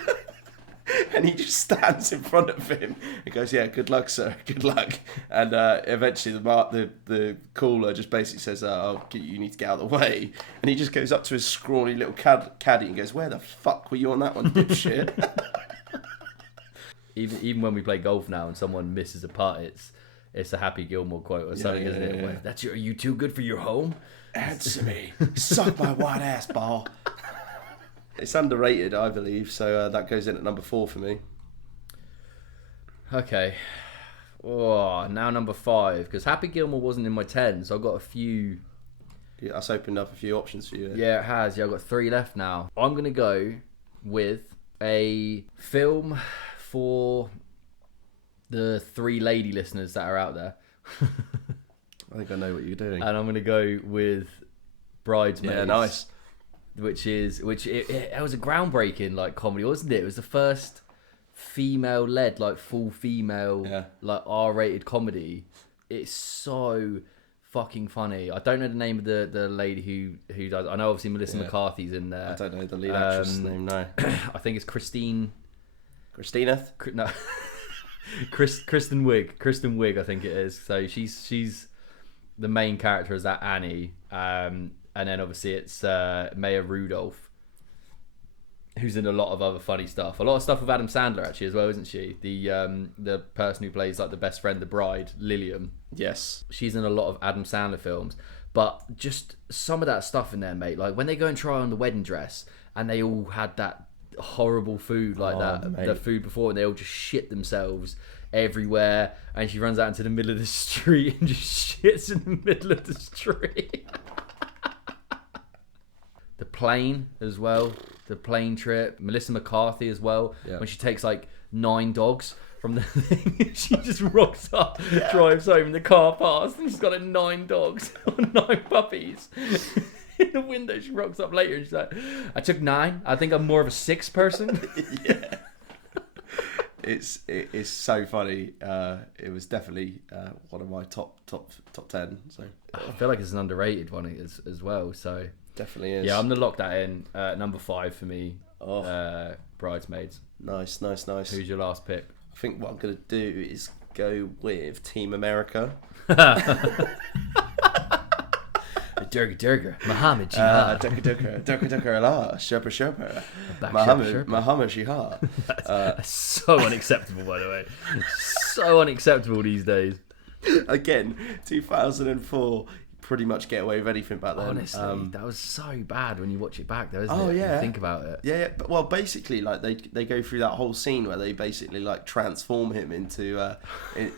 And he just stands in front of him and goes, "Yeah, good luck, sir, good luck." And eventually the caller just basically says, "Oh, you need to get out of the way." And he just goes up to his scrawny little caddy and goes, "Where the fuck were you on that one, dipshit?" Even when we play golf now and someone misses a putt, it's a Happy Gilmore quote or something, isn't it? Yeah. Are you too good for your home? "Answer me. Suck my white ass, ball." It's underrated, I believe, so that goes in at number 4 for me. Okay. Oh, now number 5, because Happy Gilmore wasn't in my 10, so I've got a few. Yeah, that's opened up a few options for you. Yeah, it has. Yeah, I've got 3 left now. I'm going to go with a film for the 3 lady listeners that are out there. I think I know what you're doing. And I'm going to go with Bridesmaids. Yeah, nice. Which it was a groundbreaking like comedy, wasn't it? It was the first female-led, like full female, like R-rated comedy. It's so fucking funny. I don't know the name of the lady who does. I know obviously Melissa McCarthy's in there. I don't know the lead actress' name. No, I think it's Christina. No, Kristen Wiig. I think it is. So she's the main character is that Annie. And then obviously it's Maya Rudolph, who's in a lot of other funny stuff. A lot of stuff with Adam Sandler actually as well, isn't she? The person who plays like the best friend, the bride, Lillian. Yes. She's in a lot of Adam Sandler films. But just some of that stuff in there, mate. Like when they go and try on the wedding dress and they all had that horrible food like the food before, and they all just shit themselves everywhere. And she runs out into the middle of the street and just shits in the middle of the street. The plane as well, the plane trip. Melissa McCarthy as well, when she takes like 9 dogs from the thing. She just rocks up, drives home, the car passed, and she's got like 9 dogs or 9 puppies. In the window, she rocks up later and she's like, "I took 9. I think I'm more of a 6 person." Yeah. It is so funny. It was definitely one of my top 10. So I feel like it's an underrated one as well. So definitely is. Yeah, I'm gonna lock that in. Number 5 for me. Oh. Bridesmaids. Nice. Who's your last pick? I think what I'm gonna do is go with Team America. Durga, Muhammad Jihad. Durga, Allah, Sherpa, Muhammad Jihad. That's so unacceptable, by the way. So unacceptable these days. Again, 2004. Pretty much get away with anything back then. Honestly, that was so bad when you watch it back, though, isn't it? Oh yeah, you think about it. Yeah. But, well, basically, like they go through that whole scene where they basically like transform him into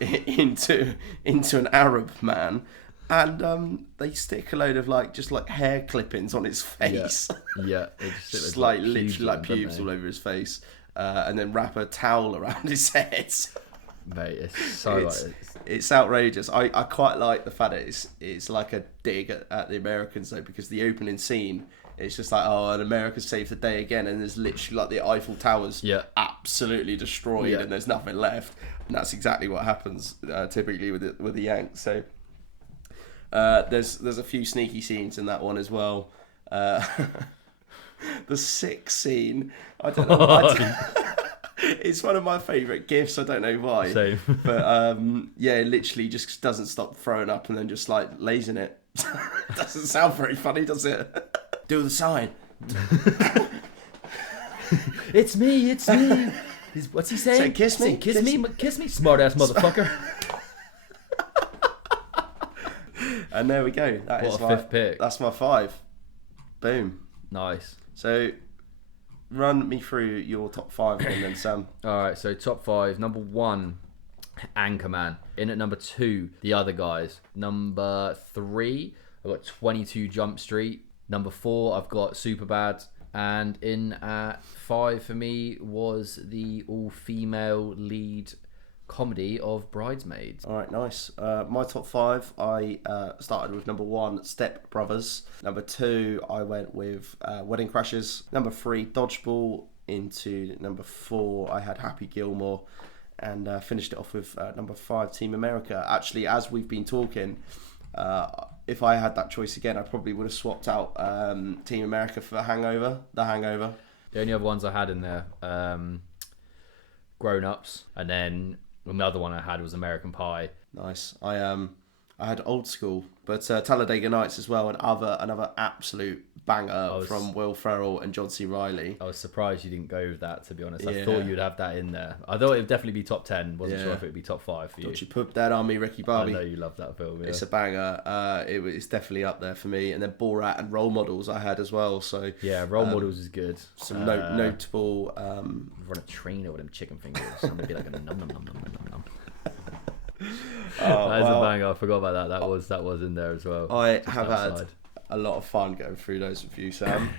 into an Arab man, and they stick a load of like hair clippings on his face. Yeah. Just like literally like pubes all over his face, and then wrap a towel around his head. Mate, it's so it's outrageous. I quite like the fact that it's like a dig at the Americans though, because the opening scene, it's just like, oh, and America saved the day again, and there's literally like the Eiffel Towers absolutely destroyed, and there's nothing left, and that's exactly what happens typically with the Yanks. So there's a few sneaky scenes in that one as well. The sick scene, I don't know. It's one of my favourite gifs. I don't know why. Same. But it literally just doesn't stop throwing up and then just like lays in it. Doesn't sound very funny, does it? Do the sign. It's me. What's he saying? Say, kiss me. Kiss me, smart ass motherfucker. And there we go. What a fifth pick. That's my 5. Boom. Nice. So run me through your top 5 and then Sam. All right, so top 5. Number 1, Anchorman. In at number 2, The Other Guys. Number 3, I've got 22 Jump Street. Number 4, I've got Superbad. And in at 5 for me was the all-female lead comedy of Bridesmaids. All right, nice. My top 5, I started with number 1, Step Brothers. Number 2, I went with Wedding Crashers. Number 3, Dodgeball. Into number 4, I had Happy Gilmore. And finished it off with number 5, Team America. Actually, as we've been talking, if I had that choice again, I probably would have swapped out Team America for The Hangover. The only other ones I had in there, Grown Ups, and then another one I had was American Pie. Nice. I had Old School, but Talladega Nights as well, and another absolute banger from Will Ferrell and John C. Reilly. I was surprised you didn't go with that, to be honest. Yeah. I thought you'd have that in there. I thought it would definitely be top 10. Wasn't sure if it would be top 5 for you. Don't you put that on me, Ricky Bobby? I know you love that film. Yeah. It's a banger. It's definitely up there for me. And then Borat and Role Models I had as well. So yeah, Role Models is good. Some notable. Run a train over them chicken fingers. I'm gonna be like a num num num num num num. That is a banger. I forgot about that. That was in there as well. I have had a lot of fun going through those with you, Sam.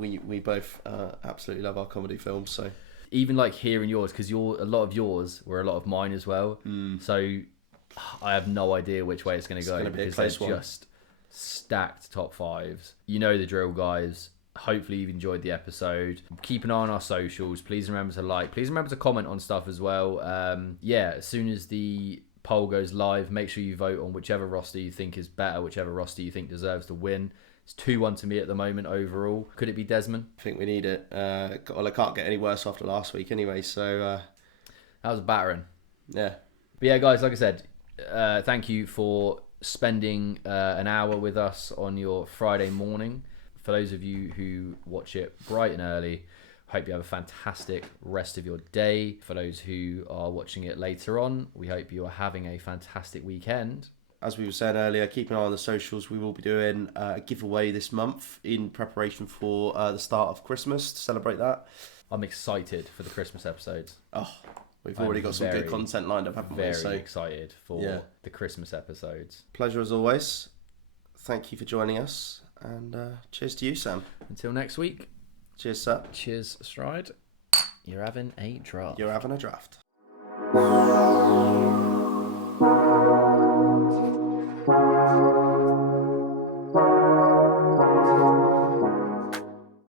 We both absolutely love our comedy films. So even like hearing yours, because a lot of yours were a lot of mine as well. So I have no idea which way it's going to go, because they're just stacked top 5s. You know the drill, guys. Hopefully you've enjoyed the episode. Keep an eye on our socials. Please remember to like. Please remember to comment on stuff as well. As soon as the poll goes live, make sure you vote on whichever roster you think is better, whichever roster you think deserves to win. It's 2-1 to me at the moment overall. Could it be Desmond? I think we need it. Well, I can't get any worse after last week anyway, so that was a battering. Yeah. But yeah, guys, like I said, thank you for spending an hour with us on your Friday morning. For those of you who watch it bright and early, hope you have a fantastic rest of your day. For those who are watching it later on, we hope you are having a fantastic weekend. As we were saying earlier, keep an eye on the socials. We will be doing a giveaway this month in preparation for the start of Christmas, to celebrate that. I'm excited for the Christmas episodes. Oh, we've already got some good content lined up, haven't we? Very excited for the Christmas episodes. Pleasure as always. Thank you for joining us. And cheers to you, Sam. Until next week. Cheers, sir. Cheers, Stride. You're having a draft. You're having a draft.